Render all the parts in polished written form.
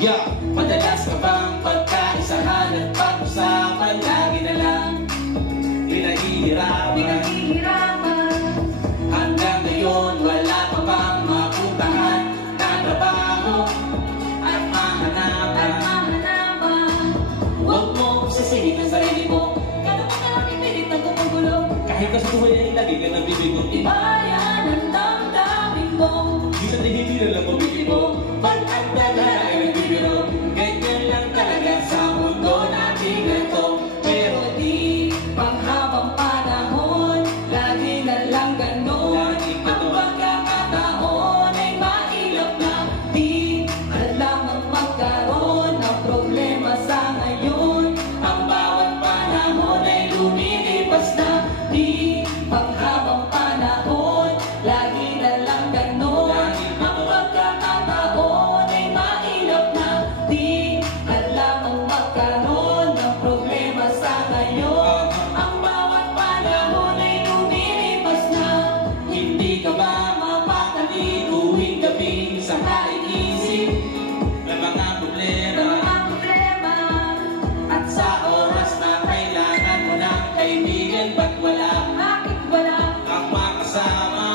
Yeah. Madalas ka bang pagkaisahan at pag-usapan? Lagi na lang pinahihirapan. Hanggang ngayon wala pa bang mapuntahan na trabaho at mahanapan? Huwag mo sisihin ang sarili mo, kaya ka namin pilit nagkukugulo. Kahit kasi buhay ay lagi ka nabibigo. Iba yan ang damdamin mo, di sa hindi na lang mabili mo. Ba't ang taga ay nagbibiro? Ganyan lang talaga sa mundo natin ito. Pero di panghabang panahon, lagi na lang ganon. Ang pagkakataon ay mailap na, di alam ang magkaroon ng problema sa ngayon. Ang bawat panahon ay lumilipas na, di panghabang panahon, lagi na lang ganon. Ang pagkakataon ay mailap na, di alam ang magkaroon ng problema sa ngayon. Ang bawat panahon ay lumilipas na. Hindi ka ba mapakali tuwing gabi sa kaiisip ng mga problema? At sa oras na kailangan mo ng kaibigan, ba't wala? Bakit wala kang makasama?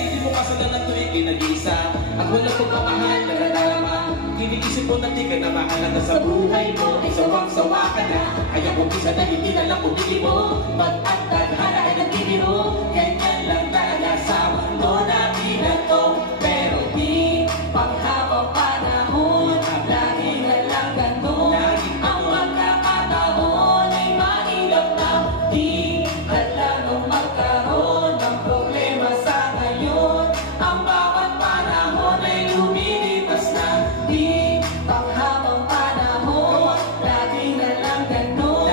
Hindi mo kasalanan tuwing pinag-iisa at walang pagmamahal na nadama. Iniisip mo na di ka na mahalaga sa buhay mo, ay sawang-sawa ka na. Kaya kung isa na hindi na lang pumili mo, ba't ang tadhana ay nagbibiro? Ganyan lang talaga sa mundo natin na to. Pero di panghabang panahon, lagi na lang ganon. Ang pagkakataon ay mailap na, di alam ang magkaroon ng problema sa ngayon. Ang bawat panahon ay lumilipas na, di panghabang panahon, lagi na lang ganon.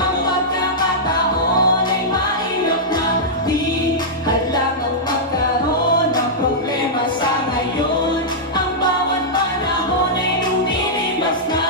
Ang pagkakataon ay mailap na, di alam ang magkaroon ng problema sa ngayon. Ang bawat panahon ay lumilipas na.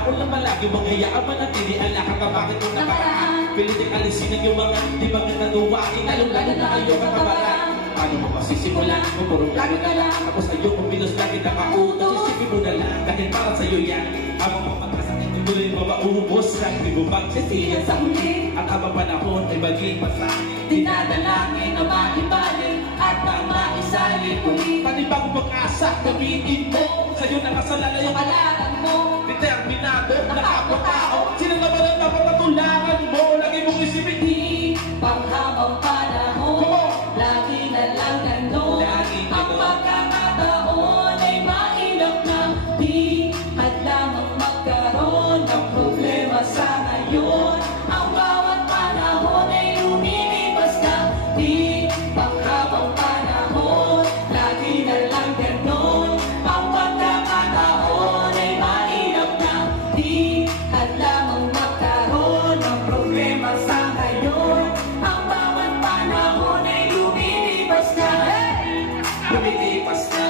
Ako lang palagi mong hayaan manatili ang lahat ka, bakit mo nakaraan? Piliting alisin ang iyong mga di maganda duwain, lalong-lalo na iyong kakabalan. Paano mo masisimulan? Kung puro plano na lang, tapos sa iyong kumilos lagi nakautos. Isipin mo na lang, dahil para sa'yo yan. Habang mamakasakit, tuloy mo mauubos lang, di mo magsisiyan sa huli. Ang habang panahon ay maging masakit, dinadalangin na maibalik at ang maisalin ulit. Panibagong pag-asa, gamitin mo, sa'yo nakasalala yung alaran mo. Determinado, nakapatao, sino naman ang napatatulangan mo? Lagi mong isipin, di panghabang panahon, lagi na lang ganon. Ang pagkakataon ay mailap na, di alam ang magkaroon ng problema sa ngayon. Ang bawat panahon ay lumilipas na, di panghabang panahon, lagi na lang ganon. Ang pagkakataon ay mailap na, di alam ang magkaroon ng problema sa ngayon. Ang bawat panahon ay lumilipas na, lumilipas na,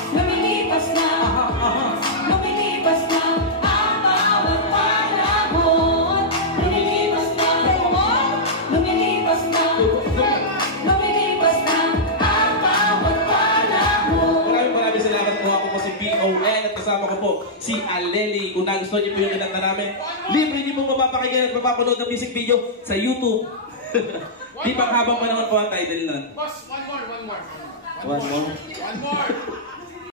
lumilipas na, lumilipas na. Ang bawat panahon, lumilipas na, lumilipas na, lumilipas na. Ang bawat panahon. Maraming salamat po. Ako po si PON at kasama ko po si Aleli. Kung nagustuhan niyo po yung kinanta namin, libre niyo po mapapakinggan at mapapanood ng music video sa YouTube. Di panghabang panahon po ang title nun. Boss, one more. One more? One more.